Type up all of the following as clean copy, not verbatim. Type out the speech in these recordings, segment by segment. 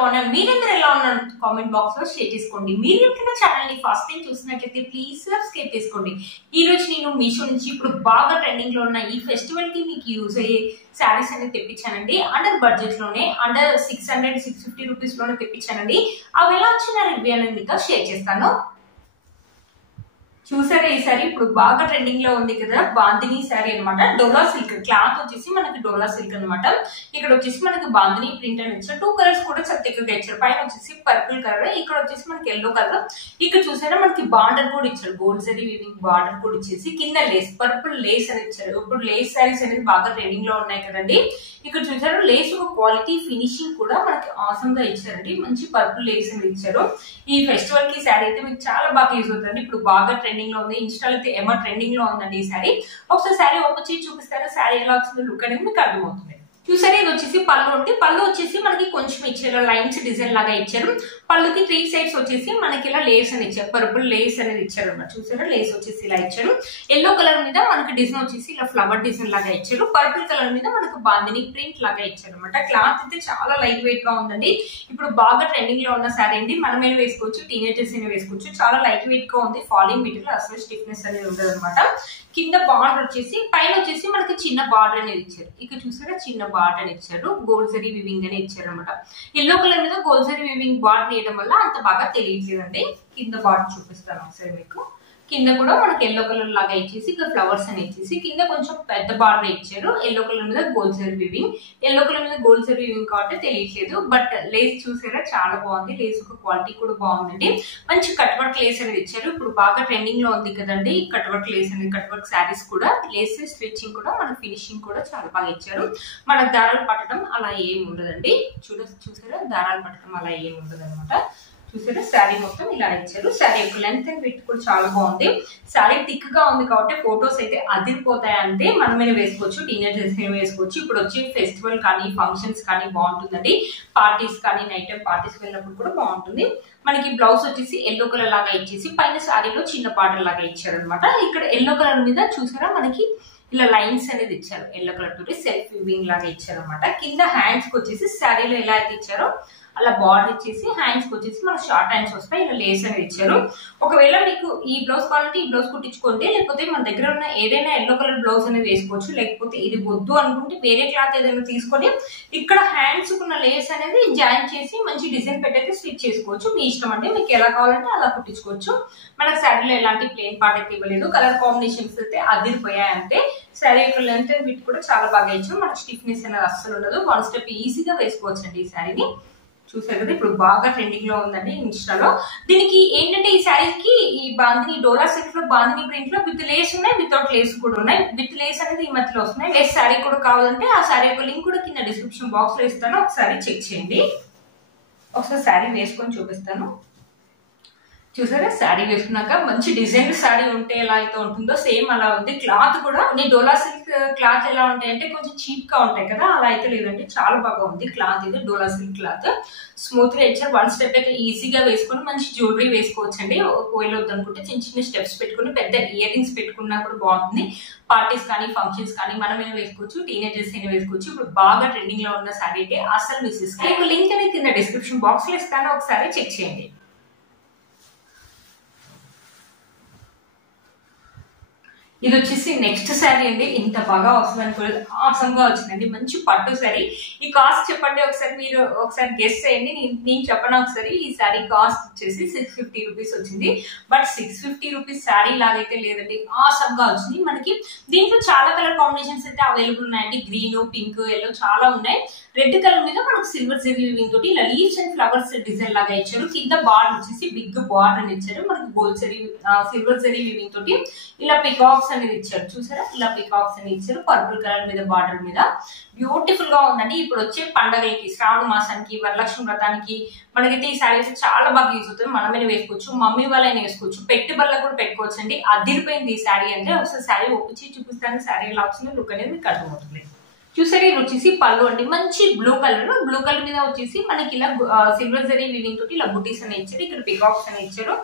బాగున్నాను. మీరందరూ ఎలా ఉన్నారు కామెంట్ బాక్స్ లో షేర్ చేసుకోండి. మీరు ఎవరైనా ఛానల్ ని ఫస్ట్ టైం చూసినట్లయితే ప్లీజ్ సబ్స్క్రైబ్ చేసుకోండి. ఈ రోజు నేను మీషో నుంచి ఇప్పుడు బాగా ట్రెండింగ్ లో ఉన్న ఈ ఫెస్టివల్ కి మీకు యూజ్ అయ్యే శారీస్ అనేది తెప్పించానండి. అండర్ బడ్జెట్ లోనే అండర్ 650 రూపీస్ లోనే తెప్పించానండి. అవి ఎలా వచ్చిన రివ్యూ అనేది మీకు షేర్ చేస్తాను. చూసారా ఈ సారీ ఇప్పుడు బాగా ట్రెండింగ్ లో ఉంది కదా, బాందిని శారీ అనమాట. డోలా సిల్క్ క్లాత్ వచ్చేసి మనకి డోలా సిల్క్ అనమాట. ఇక్కడ వచ్చేసి మనకి బాందిని ప్రింట్ అని ఇచ్చారు. 2 కలర్స్ కూడా చాలా తిక్కగా ఇచ్చారు. పైన వచ్చేసి పర్పుల్ కలర్, ఇక్కడ వచ్చేసి మనకి ఎల్లో కలర్. ఇక్కడ చూసారా మనకి బార్డర్ కూడా ఇచ్చారు, గోల్డ్ జరీ వీవింగ్ బార్డర్ కూడా ఇచ్చేసి కింద లేస్ పర్పుల్ లేస్ అని ఇచ్చారు. ఇప్పుడు లేస్ శారీస్ అనేది బాగా ట్రెండింగ్ లో ఉన్నాయి కదండి. ఇక్కడ చూసారు లేస్ ఒక క్వాలిటీ ఫినిషింగ్ కూడా మనకి ఆసమ్ గా ఇచ్చారండి. మంచి పర్పుల్ లేస్ అని ఇచ్చారు. ఈ ఫెస్టివల్ కి శారీ అయితే మీకు చాలా బాగా యూజ్ అవుతుంది. ఇప్పుడు బాగా ట్రెండింగ్ లో ఉంది, ఇన్స్టాల్ అయితే ఏమో ట్రెండింగ్ లో ఉందండి ఈ శారీ. ఒకసారి శారీ ఓపెన్ చేసి చూపిస్తారా, శారీ ఎలా వచ్చిందో లుక్ అనేది మీకు అర్థమవుతుంది. చూసారా ఇది వచ్చేసి పళ్ళు ఉంది. పళ్ళు వచ్చేసి మనకి కొంచెం ఇచ్చారు, లైన్స్ డిజైన్ లాగా ఇచ్చారు. పళ్ళుకి 3 సైడ్స్ వచ్చేసి మనకి ఇలా లేస్ అని ఇచ్చారు, పర్పుల్ లేస్ అనేది ఇచ్చారు అన్నమాట. చూసారా లేస్ వచ్చేసి ఇలా ఇచ్చారు. ఎల్లో కలర్ మీద మనకి డిజైన్ వచ్చేసి ఇలా ఫ్లవర్ డిజైన్ లాగా ఇచ్చారు. పర్పుల్ కలర్ మీద మనకు బాందిని ప్రింట్ లాగా ఇచ్చారు అనమాట. క్లాత్ అయితే చాలా లైట్ వెయిట్ గా ఉందండి. ఇప్పుడు బాగా ట్రెండింగ్ లో ఉన్న శారీ అండి. మనమే వేసుకోవచ్చు, టీనేజర్స్ అయినా వేసుకోవచ్చు. చాలా లైట్ వెయిట్ గా ఉంది. ఫాలింగ్ మెటీరియల్, అసలు స్టిఫ్నెస్ అనేది ఉండదు అనమాట. కింద బార్డర్ వచ్చేసి పైన వచ్చేసి మనకి చిన్న బార్డర్ అనేది ఇచ్చారు. ఇక్కడ చూసారా చిన్న బార్డర్ అని ఇచ్చారు, గోల్డ్ జరీ వివింగ్ అని ఇచ్చారు అనమాట. ఎల్లో కలర్ మీద గోల్డ్ జరీ వివింగ్ బార్డర్ వేయడం వల్ల అంత బాగా తెలియట్లేదండి. కింద బార్డర్ చూపిస్తాను ఒకసారి మీకు. కింద కూడా మనకి ఎల్లో కలర్ లాగా ఇచ్చేసి ఇక్కడ ఫ్లవర్స్ అని ఇచ్చేసి కింద కొంచెం పెద్ద బార్డర్ ఇచ్చారు. ఎల్లో కలర్ మీద gold zari weaving, yellow colour మీద గోల్డ్ జరీ వివింగ్ కాబట్టి తెలియట్లేదు. బట్ లేస్ చూసారా చాలా బాగుంది. లేస్ ఒక క్వాలిటీ కూడా బాగుందండి. మంచి కట్ వర్క్ లేస్ అనేది ఇచ్చారు. ఇప్పుడు బాగా ట్రెండింగ్ లో ఉంది కదండి కట్ వర్క్ లేస్ అనేది. కట్ వర్క్ శారీస్ కూడా లేస్ స్టిచ్చింగ్ కూడా మన ఫినిషింగ్ కూడా చాలా బాగా ఇచ్చారు. మనకు దారాలు పట్టడం అలా ఏమి ఉండదండి. చూసారా దారాలు పట్టడం అలా ఏమి ఉండదు అనమాట. చూసారా శారీ మొత్తం ఇలా ఇచ్చారు. శారీ యొక్క లెంత్ అండ్ విడ్త్ కూడా చాలా బాగుంది. శారీ థిక్ గా ఉంది కాబట్టి ఫొటోస్ అయితే అదిరిపోతాయి. అంటే మనమే వేసుకోవచ్చు, టీనేజర్స్ వేసుకోవచ్చు. ఇప్పుడు వచ్చి ఫెస్టివల్ కానీ ఫంక్షన్స్ కానీ బాగుంటుందండి. పార్టీస్ కానీ నైట్ టైం పార్టీస్ వెళ్ళినప్పుడు కూడా బాగుంటుంది. మనకి బ్లౌజ్ వచ్చేసి ఎల్లో కలర్ లాగా ఇచ్చేసి పైన శారీలో చిన్న బార్డర్ లాగా ఇచ్చారు అనమాట. ఇక్కడ ఎల్లో కలర్ మీద చూసారా మనకి ఇలా లైన్స్ అనేది ఇచ్చారు. ఎల్లో కలర్ తోటి సెల్ఫ్ వీవింగ్ లాగా ఇచ్చారు అనమాట. కింద హ్యాండ్స్ కి వచ్చేసి శారీలో ఎలా అయితే ఇచ్చారో అలా బార్డర్ ఇచ్చేసి హ్యాండ్స్ కి వచ్చేసి మన షార్ట్ హ్యాండ్స్ వస్తాయి. ఇలా లేస్ అనేది ఇచ్చారు. ఒకవేళ మీకు ఈ బ్లౌజ్ కావాలంటే ఈ బ్లౌజ్ కుట్టించుకోండి, లేకపోతే మన దగ్గర ఉన్న ఏదైనా ఎల్లో కలర్ బ్లౌజ్ అనేది వేసుకోవచ్చు. లేకపోతే ఇది వద్దు అనుకుంటే వేరే క్లాత్ ఏదైనా తీసుకొని ఇక్కడ హ్యాండ్స్ కున్న లేస్ అనేది జాయిన్ చేసి మంచి డిజైన్ పెట్టయితే స్టిచ్ చేసుకోవచ్చు. మీ ఇష్టం అండి, మీకు ఎలా కావాలంటే అలా కుట్టించుకోవచ్చు. మనకు శారీలో ఎలాంటి ప్లెయిన్ పార్ట్ అయితే ఇవ్వలేదు. కలర్ కాంబినేషన్స్ అయితే అదిరిపోయాయి. అంటే శారీ యొక్క లెంత్ అండ్ విడ్త్ కూడా చాలా బాగా ఇచ్చారు. మనకు స్టిఫ్నెస్ అనేది అస్సలు ఉండదు. 1 స్టెప్ ఈజీగా వేసుకోవచ్చు అండి ఈ శారీని. చూసారు కదా ఇప్పుడు బాగా ట్రెండింగ్ లో ఉందండి ఇన్స్టాలో. దీనికి ఏంటంటే ఈ శారీస్ కి ఈ బాందిని డోలా సెట్ లో బాందిని ప్రింట్ లో విత్ లేస్ ఉన్నాయి, వితౌట్ లేస్ కూడా ఉన్నాయి. విత్ లేస్ అనేది ఈ మధ్యలో వస్తున్నాయి. లేస్ శారీ కూడా కావాలంటే ఆ శారీ యొక్క లింక్ కూడా కింద డిస్క్రిప్షన్ బాక్స్ లో ఇస్తాను, ఒకసారి చెక్ చేయండి. ఒకసారి శారీ వేసుకొని చూపిస్తాను. చూసారా శారీ వేసుకున్నాక మంచి డిజైన్ శారీ ఉంటే ఎలా అయితే ఉంటుందో సేమ్ అలా ఉంది. క్లాత్ కూడా డోలా సిల్క్ క్లాత్ ఎలా ఉంటాయి అంటే కొంచెం చీప్ గా ఉంటాయి కదా, అలా అయితే లేదండి. చాలా బాగా ఉంది క్లాత్. ఇది డోలా సిల్క్ క్లాత్ స్మూత్ గా ఇచ్చారు. 1 స్టెప్ అయితే ఈజీగా వేసుకొని మంచి జ్యువెలరీ వేసుకోవచ్చు అండి. ఒకవేళ వద్దనుకుంటే చిన్న చిన్న స్టెప్స్ పెట్టుకుని పెద్ద ఇయర్ రింగ్స్ పెట్టుకున్నా కూడా బాగుంటుంది. పార్టీస్ కానీ ఫంక్షన్స్ కానీ మనమైనా వేసుకోవచ్చు, టీనేజర్స్ అయినా వేసుకోవచ్చు. ఇప్పుడు బాగా ట్రెండింగ్ లో ఉన్న శారీ అయితే అసలు మిస్ చేసుకోండి. లింక్ అనేది కింద డిస్క్రిప్షన్ బాక్స్ లో ఇస్తాను, ఒకసారి చెక్ చేయండి. ఇది వచ్చేసి నెక్స్ట్ శారీ అండి. ఇంత బాగా వస్తుంది అనుకోలేదు, ఆసమ్ గా వచ్చిందండి. మంచి పట్టు శారీ. ఈ కాస్ట్ చెప్పండి ఒకసారి, మీరు ఒకసారి గెస్ చేయండి. నేను చెప్పను ఒకసారి. ఈ శారీ కాస్ట్ వచ్చేసి 650 రూపీస్ వచ్చింది. బట్ 650 రూపీస్ శారీ లాగైతే లేదండి, ఆసమ్ గా వచ్చింది. మనకి దీంట్లో చాలా కలర్ కాంబినేషన్స్ అయితే అవైలబుల్ ఉన్నాయండి. గ్రీన్, పింక్, ఎల్లో చాలా ఉన్నాయి. రెడ్ కలర్ మీద మనకు సిల్వర్ జరీ వీవింగ్ తోటి ఇలా లీవ్స్ అండ్ ఫ్లవర్స్ డిజైన్ లాగా ఇచ్చారు. కింద బార్డర్ వచ్చేసి బిగ్ బార్డర్ అని ఇచ్చారు. మనకి gold zari silver zari weaving తోటి ఇలా పికాక్స్ అనేది ఇచ్చారు. చూసారా ఇలా పికాక్స్ అని ఇచ్చారు. పర్పుల్ కలర్ మీద బార్డర్ మీద బ్యూటిఫుల్ గా ఉందండి. ఇప్పుడు వచ్చే పండగలకి, శ్రావణ మాసానికి, వరలక్ష్మి వ్రతానికి మనకైతే ఈ శారీ అయితే చాలా బాగా యూజ్ అవుతుంది. మనమే వేసుకోవచ్చు, మమ్మీ వాళ్ళైనా వేసుకోవచ్చు, పెట్టుబడులకు కూడా పెట్టుకోవచ్చు అండి. అదిరిపోయింది ఈ శారీ అంటే. ఒకసారి శారీ ఒప్పించి చూపిస్తాను శారీ ఎలా వచ్చిందో లుక్ అనేది మీకు అర్థమవుతుంది. చూసారు ఇది వచ్చేసి పళ్ళు అండి. మంచి బ్లూ కలర్ మీద వచ్చేసి మనకి ఇలా సిల్వర్ జరీ వీవింగ్ తోటి ఇలా బుటీస్ అని ఇచ్చారు. ఇక్కడ పికాక్స్ అని ఇచ్చారు.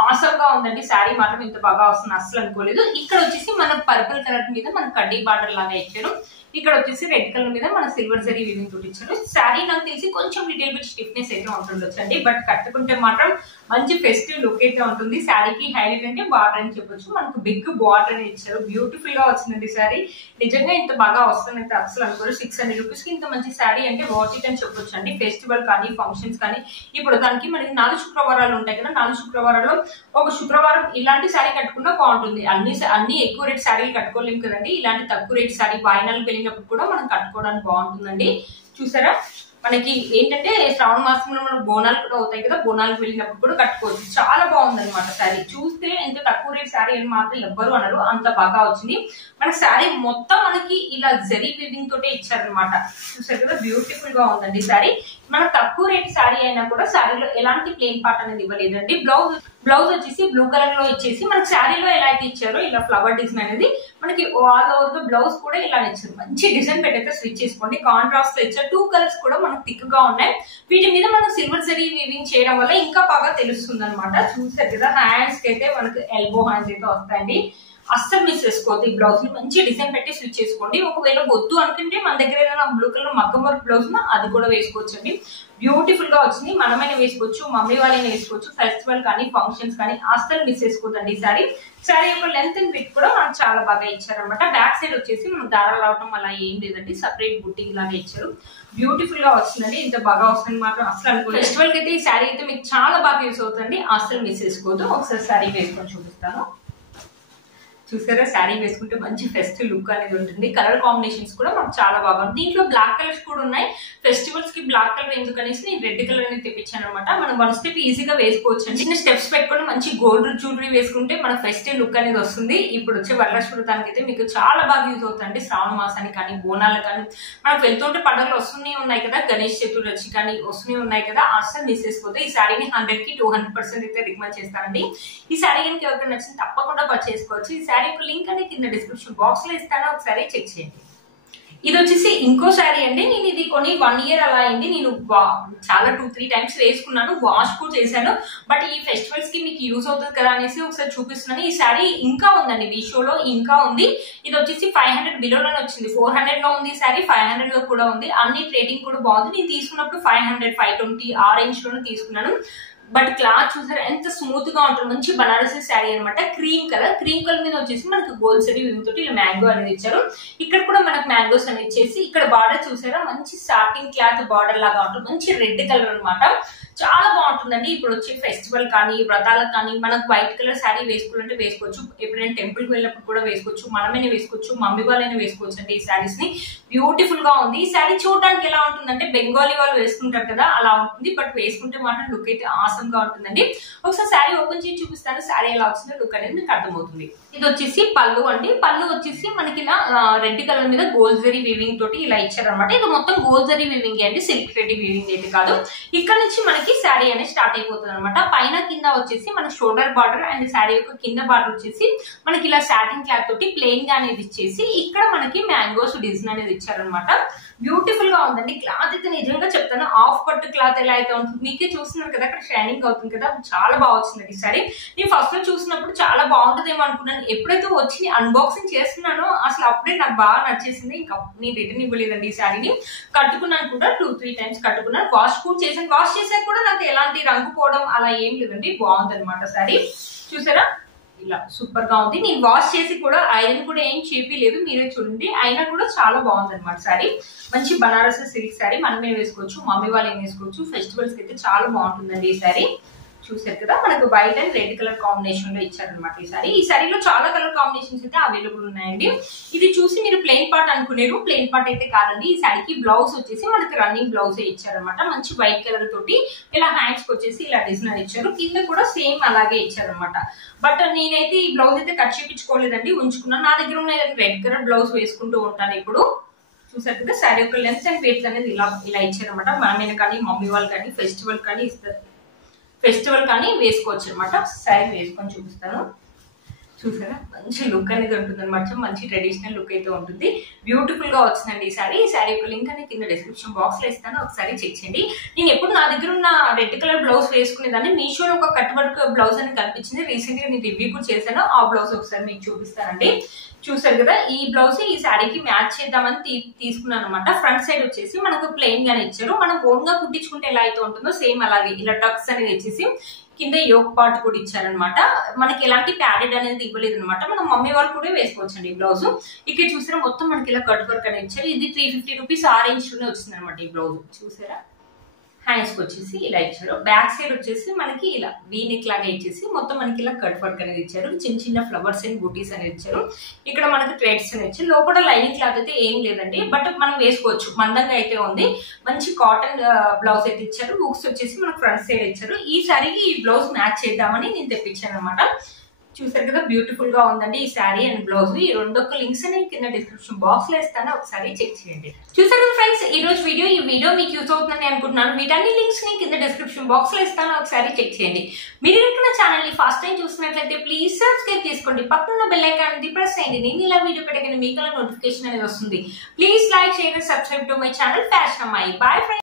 ఆసమ్ గా ఉందండి. శారీ మాత్రం ఇంత బాగా వస్తుంది అస్సలు అనుకోలేదు. ఇక్కడ వచ్చేసి మన పర్పుల్ కలర్ మీద మన కడ్డీ బార్డర్ లాగా ఇచ్చారు. ఇక్కడ వచ్చేసి రెడ్ కలర్ మీద మన సిల్వర్ జరీ వీవింగ్ తోటి ఇచ్చారు. శారీ నాకు తెలిసి కొంచెం లిటిల్ బిట్ స్టిఫ్నెస్ అయితే ఉంటుండొచ్చండి, బట్ కట్టుకుంటే మాత్రం మంచి ఫెస్టివ్ లుక్ అయితే ఉంటుంది. శారీకి హైలైట్ అంటే బార్డర్ అని చెప్పొచ్చు. మనకు బిగ్ బార్డర్ అని ఇచ్చారు. బ్యూటిఫుల్ గా వచ్చిందండి శారీ. నిజంగా ఇంత బాగా వస్తుందంటే అసలు అనుకోరు. 600 రూపీస్ కి ఇంత మంచి శారీ అంటే వర్త్ ఇట్ అని చెప్పొచ్చు అండి. ఫెస్టివల్ కానీ ఫంక్షన్స్ కానీ ఇప్పుడు దానికి మనకి 4 శుక్రవారాలు ఉంటాయి కదా, 4 శుక్రవారాల్లో ఒక శుక్రవారం ఇలాంటి శారీ కట్టుకున్నా బాగుంటుంది. అన్ని ఎక్కువ రేట్ శారీలు కట్టుకోలేము కదండి. ఇలాంటి తక్కువ రేట్ శారీ వాయినాలకు వెళ్ళినప్పుడు కూడా మనం కట్టుకోవడానికి బాగుంటుందండి. చూసారా, మనకి ఏంటంటే శ్రావణ మాసంలో మనం బోనాలు కూడా అవుతాయి కదా, బోనాలకు వెళ్ళినప్పుడు కూడా కట్టుకోవచ్చు. చాలా బాగుంది అనమాట శారీ. చూస్తే ఎంత తక్కువ రేట్ శారీ అని మాత్రం ఎవ్వరు అనరు, అంత బాగా వచ్చింది. మన శారీ మొత్తం మనకి ఇలా జరీ వీవింగ్ తోటే ఇచ్చారనమాట. చూసారు కదా, బ్యూటిఫుల్ గా ఉందండి శారీ. మన తక్కువ రేట్ శారీ అయినా కూడా శారీలో ఎలాంటి ప్లెయిన్ పార్ట్ అనేది ఇవ్వలేదండి. బ్లౌజ్ వచ్చేసి బ్లూ కలర్ లో ఇచ్చేసి మనకి శారీలో ఎలా అయితే ఇచ్చారో ఇలా ఫ్లవర్ డిజైన్ అనేది మనకి ఆల్ ఓవర్ ద బ్లౌజ్ కూడా ఇలా ఇచ్చారు. మంచి డిజైన్ పెట్టయితే స్విచ్ చేసుకోండి. కాంట్రాస్ట్ లో ఇచ్చారు. 2 కలర్స్ కూడా మనకు థిక్ గా ఉన్నాయి. వీటి మీద మనం సిల్వర్ జరీ వీవింగ్ చేయడం వల్ల ఇంకా బాగా తెలుస్తుంది అనమాట. చూసారు కదా, హ్యాండ్స్ కి అయితే మనకి ఎల్బో హ్యాండ్స్ అయితే వస్తాయండి. అస్సలు మిస్ చేసుకోవద్దు. ఈ బ్లౌజ్ ని మంచి డిజైన్ పెట్టి స్టిచ్ చేసుకోండి. ఒకవేళ వద్దు అనుకుంటే మన దగ్గర ఏదైనా బ్లూ కలర్ మగ్గం వర్క్ బ్లౌజ్ అది కూడా వేసుకోవచ్చు అండి. బ్యూటిఫుల్ గా వచ్చింది. మనమైనా వేసుకోవచ్చు, మమ్మీ వాళ్ళైనా వేసుకోవచ్చు. ఫెస్టివల్ కానీ ఫంక్షన్స్ కానీ అస్సలు మిస్ చేసుకోవద్దండి. శారీ యొక్క లెంత్ అండ్ విడ్త్ కూడా మనకు చాలా బాగా ఇచ్చారనమాట. బ్యాక్ సైడ్ వచ్చేసి మనం దారాలు రావటం అలా ఏం లేదండి, సపరేట్ బుట్టింగ్ లాగా ఇచ్చారు. బ్యూటిఫుల్ గా వస్తుందండి. ఇంత బాగా వస్తుంది మాత్రం అసలు అనుకోలేదు. ఫెస్టివల్ కి అయితే ఈ శారీ అయితే మీకు చాలా బాగా యూస్ అవుతుంది. అస్సలు మిస్ చేసుకోవద్దు. ఒకసారి శారీ వేసుకొని చూపిస్తాను. చూసారా, శారీ వేసుకుంటే మంచి ఫెస్టివ్ లుక్ అనేది ఉంటుంది. కలర్ కాంబినేషన్స్ కూడా మనకు చాలా బాగుంది. దీంట్లో బ్లాక్ కలర్స్ కూడా ఉన్నాయి. ఫెస్టివల్స్ కి బ్లాక్ కలర్ ఎందుకు అనేసి నేను రెడ్ కలర్ అనేది తెప్పించాను అనమాట. మనం 1 స్టెప్ ఈజీగా వేసుకోవచ్చు. చిన్న స్టెప్స్ పెట్టుకొని మంచి గోల్డ్ జ్యువెలరీ వేసుకుంటే మన ఫెస్టివ్ లుక్ అనేది వస్తుంది. ఇప్పుడు వచ్చే వరలక్ష్మి వ్రతానికి అయితే మీకు చాలా బాగా యూజ్ అవుతుంది. శ్రావణ మాసానికి కానీ బోనాలకు కానీ మనకు వెళ్తుంటే పండుగలు వస్తూనే ఉన్నాయి కదా, గణేష్ చతుర్థి కానీ వస్తూనే ఉన్నాయి కదా, అస్సలు మిస్ చేసుకోతే ఈ శారీని 100 కి 200% అయితే రికమెండ్ చేస్తానండి. ఈ శారీ కనుక ఎవరికైనా నచ్చింది తప్పకుండా పర్చేస్ చేసుకోవచ్చు. ఈ శారీ లింక్ అనేది కింద డిస్క్రిప్షన్ బాక్స్ లో ఇస్తాను, ఒకసారి చెక్ చేయండి. ఇది వచ్చేసి ఇంకో శారీ అండి. నేను ఇది కొని 1 ఇయర్ అలా అయింది. నేను చాలా 2-3 టైమ్స్ వేసుకున్నాను, వాష్ కూడా చేశాను. బట్ ఈ ఫెస్టివల్స్ కి మీకు యూజ్ అవుతుంది కదా అనేసి ఒకసారి చూపిస్తున్నాను. ఈ శారీ ఇంకా ఉందండి, మీషోలో ఇంకా ఉంది. ఇది వచ్చేసి 500 బిలోలోనే వచ్చింది. 400 లో ఉంది శారీ, 500 లో కూడా ఉంది. అన్ని రేటింగ్ కూడా బాగుంది. నేను తీసుకున్నప్పుడు 500, 520 ఆ రేంజ్ లోనే తీసుకున్నాను. బట్ క్లాత్ చూసారా ఎంత స్మూత్ గా ఉంటుంది. మంచి బనారసి శారీ అనమాట. క్రీమ్ కలర్ మీద వచ్చేసి మనకి గోల్డ్ జరీ వీవింగ్ తోటి ఇలా మ్యాంగో అనేది ఇచ్చారు. ఇక్కడ కూడా మనకు మ్యాంగోస్ అనేది ఇచ్చేసి ఇక్కడ బార్డర్ చూసారా మంచి సాటిన్ క్లాత్ బార్డర్ లాగా ఉంటుంది. మంచి రెడ్ కలర్ అనమాట. చాలా బాగుంటుందండి. ఇప్పుడు వచ్చే ఫెస్టివల్ కానీ వ్రతాలకు కానీ మనకు వైట్ కలర్ శారీ వేసుకోవాలంటే వేసుకోవచ్చు. ఎప్పుడైనా టెంపుల్ కి వెళ్ళినప్పుడు కూడా వేసుకోవచ్చు, మనమైనా వేసుకోవచ్చు, మమ్మీ వాళ్ళైనా వేసుకోవచ్చు అండి. ఈ శారీస్ ని బ్యూటిఫుల్ గా ఉంది. ఈ శారీ చూడడానికి ఎలా ఉంటుందంటే బెంగాలీ వాళ్ళు వేసుకుంటారు కదా అలా ఉంటుంది. బట్ వేసుకుంటే మాత్రం లుక్ అయితే ఆసమ్ గా ఉంటుందండి. ఒకసారి శారీ ఓపెన్ చేసి చూపిస్తాను. శారీ ఎలా వచ్చిందో లుక్ అనేది మీకు అర్థమవుతుంది. ఇది వచ్చేసి పళ్ళు అండి. పళ్ళు వచ్చేసి మనకి ఇలా రెడ్ కలర్ మీద గోల్డ్ జరీ వీవింగ్ తోటి ఇలా ఇచ్చారనమాట. ఇది మొత్తం గోల్డ్ జరీ వీవింగ్ అండి, సిల్క్ రెడ్డి వీవింగ్ అయితే కాదు. ఇక్కడ నుంచి మనకి శారీ అనేది స్టార్ట్ అయిపోతుంది అనమాట. పైన కింద వచ్చేసి మన షోల్డర్ బార్డర్ అండ్ శారీ యొక్క కింద బార్డర్ వచ్చేసి మనకి ఇలా సాటిన్ క్లాత్ తోటి ప్లెయిన్ గా అనేది ఇచ్చేసి ఇక్కడ మనకి మ్యాంగోస్ డిజైన్ అనేది ఇచ్చారనమాట. బ్యూటిఫుల్ గా ఉందండి. క్లాత్ అయితే నిజంగా చెప్తాను, ఆఫ్ కట్ క్లాత్ ఎలా అయితే ఉంటుంది మీకే చూస్తున్నారు కదా, అక్కడ షైనింగ్ అవుతుంది కదా, చాలా బాగా వచ్చింది. సరే, నేను ఫస్ట్ లో చూసినప్పుడు చాలా బాగుంటుందేమో అనుకున్నాను. ఎప్పుడైతే వచ్చి అన్బాక్సింగ్ చేస్తున్నానో అసలు అప్పుడే నాకు బాగా నచ్చేసింది. ఇంకా నేను రిటర్న్ ఇవ్వలేదండి. ఈ శారీని కట్టుకున్నాను కూడా 2-3 టైమ్స్ కట్టుకున్నాను. వాష్ కూడా చేశాను. వాష్ చేశాక కూడా నాకు ఎలాంటి రంగు పోవడం అలా ఏం లేదండి. బాగుంది అనమాట శారీ. చూసారా, ఇలా సూపర్ గా ఉంది. నేను వాష్ చేసి కూడా ఐరన్ కూడా ఏం చేపిలేదు, మీరే చూడండి. అయినా కూడా చాలా బాగుంది అనమాట శారీ. మంచి బనారసి సిల్క్ శారీ. మనమే వేసుకోవచ్చు, మమ్మీ వాళ్ళు ఏం వేసుకోవచ్చు. ఫెస్టివల్స్ కి అయితే చాలా బాగుంటుందండి ఈ శారీ. చూసారు కదా, మనకు white and red colour combination లో ఇచ్చారనమాట ఈ శారీ. ఈ శారీలో చాలా కలర్ కాంబినేషన్స్ అయితే అవైలబుల్ ఉన్నాయండి. ఇది చూసి మీరు ప్లెయిన్ పార్ట్ అనుకునేరు, ప్లెయిన్ పార్ట్ అయితే కాదండి. ఈ శారీకి బ్లౌజ్ వచ్చేసి మనకి రన్నింగ్ బ్లౌజ్ ఇచ్చారనమాట. మంచి వైట్ కలర్ తోటి ఇలా హ్యాండ్స్ కి వచ్చేసి ఇలా డిజైన్ ఇచ్చారు. కింద కూడా సేమ్ అలాగే ఇచ్చారనమాట. బట్ నేనైతే ఈ బ్లౌజ్ అయితే కట్ చేయించుకోలేదండి, ఉంచుకున్నాను. నా దగ్గర ఉన్న రెడ్ కలర్ బ్లౌజ్ వేసుకుంటూ ఉంటాను ఇప్పుడు. చూసారు కదా, శారీ యొక్క లెంత్ అండ్ వెయిట్ అనేది ఇలా ఇచ్చారనమాట. మనమైనా కానీ మమ్మీ వాళ్ళు కానీ ఫెస్టివల్ కానీ వేసుకోవచ్చు అనమాట. శారీ వేసుకొని చూపిస్తాను. చూసారా మంచి లుక్ అనేది ఉంటుంది అనమాట, మంచి ట్రెడిషనల్ లుక్ అయితే ఉంటుంది. బ్యూటిఫుల్ గా వచ్చిందండి ఈ సారీ. ఈ సారీ యొక్క లింక్ అనేది కింద డిస్క్రిప్షన్ బాక్స్ లో ఇస్తాను, ఒకసారి చెక్ చేయండి. నేను ఎప్పుడు నా దగ్గర ఉన్న రెడ్ కలర్ బ్లౌజ్ వేసుకునేదాన్ని, మీషోలో ఒక కట్ వర్క్ బ్లౌజ్ అని కనిపించింది, రీసెంట్ గా నేను రివ్యూ కూడా చేశాను. ఆ బ్లౌజ్ ఒకసారి మీకు చూపిస్తానండి. చూసారు కదా, ఈ బ్లౌజ్ ఈ శారీకి మ్యాచ్ చేద్దామని తీసుకున్నాను అనమాట. ఫ్రంట్ సైడ్ వచ్చేసి మనకు ప్లెయిన్ గానే ఇచ్చారు. మనం ఓన్ గా కుట్టించుకుంటే ఎలా అయితే ఉంటుందో సేమ్ అలాగే ఇలా టక్స్ అనేది వచ్చేసి కింద యోక్ పార్ట్ కూడా ఇచ్చారనమాట. మనకి ఎలాంటి ప్యాడెడ్ అనేది ఇవ్వలేదు అనమాట. మనం మమ్మీ వాళ్ళు కూడా వేసుకోవచ్చు అండి ఈ బ్లౌజ్. ఇక్కడ చూసారా మొత్తం మనకి ఇలా కట్ వర్క్ అనేది ఇచ్చారు. ఇది 350 రూపీస్ ఆ రేంజ్ లోనే వచ్చింది అనమాట ఈ బ్లౌజ్. చూసారా హ్యాండ్స్ కి వచ్చేసి ఇలా ఇచ్చారు. బ్యాక్ సైడ్ వచ్చేసి మనకి ఇలా వీనెక్ లాగా ఇచ్చేసి మొత్తం మనకి ఇలా కట్ వర్క్ అనేది ఇచ్చారు. చిన్న చిన్న ఫ్లవర్స్ అండ్ బూటీస్ అనేది ఇచ్చారు. ఇక్కడ మనకి థ్రెడ్స్ అనేది ఇచ్చారు. లోపల లైనింగ్ క్లాత్ అయితే ఏం లేదండి, బట్ మనం వేసుకోవచ్చు, మందంగా అయితే ఉంది. మంచి కాటన్ బ్లౌజ్ అయితే ఇచ్చారు. హుక్స్ వచ్చేసి మనకు ఫ్రంట్ సైడ్ ఇచ్చారు. ఈ సారీకి ఈ బ్లౌజ్ మ్యాచ్ చేద్దామని నేను తెప్పించాను అనమాట. చూసారు కదా బ్యూటిఫుల్ గా ఉందండి ఈ శారీ అండ్ బ్లౌజ్. ఈ రెండొక్క లింక్స్ నేను కింద డిస్క్రిప్షన్ బాక్స్ లో ఇస్తాను, ఒకసారి చెక్ చేయండి. చూసారు కదా ఫ్రెండ్స్ ఈ రోజు ఈ వీడియో మీకు యూస్ అవుతుందని అనుకుంటున్నాను. వీటన్ని లింక్స్ ని కింద డిస్క్రిప్షన్ బాక్స్ లో ఇస్తాను, ఒకసారి చెక్ చేయండి. మీరు కనుక నా ఛానల్ ని ఫస్ట్ టైం చూసినట్లయితే ప్లీజ్ సబ్స్క్రైబ్ చేసుకోండి. పక్కన బెల్ ఐకాన్ ని ప్రెస్ చేయండి. నేను ఇలా వీడియో పెట్టగానే మీకు నోటిఫికేషన్ అనేది వస్తుంది. Please like, share, subscribe to my channel fashion అమ్మాయి. Bye friends.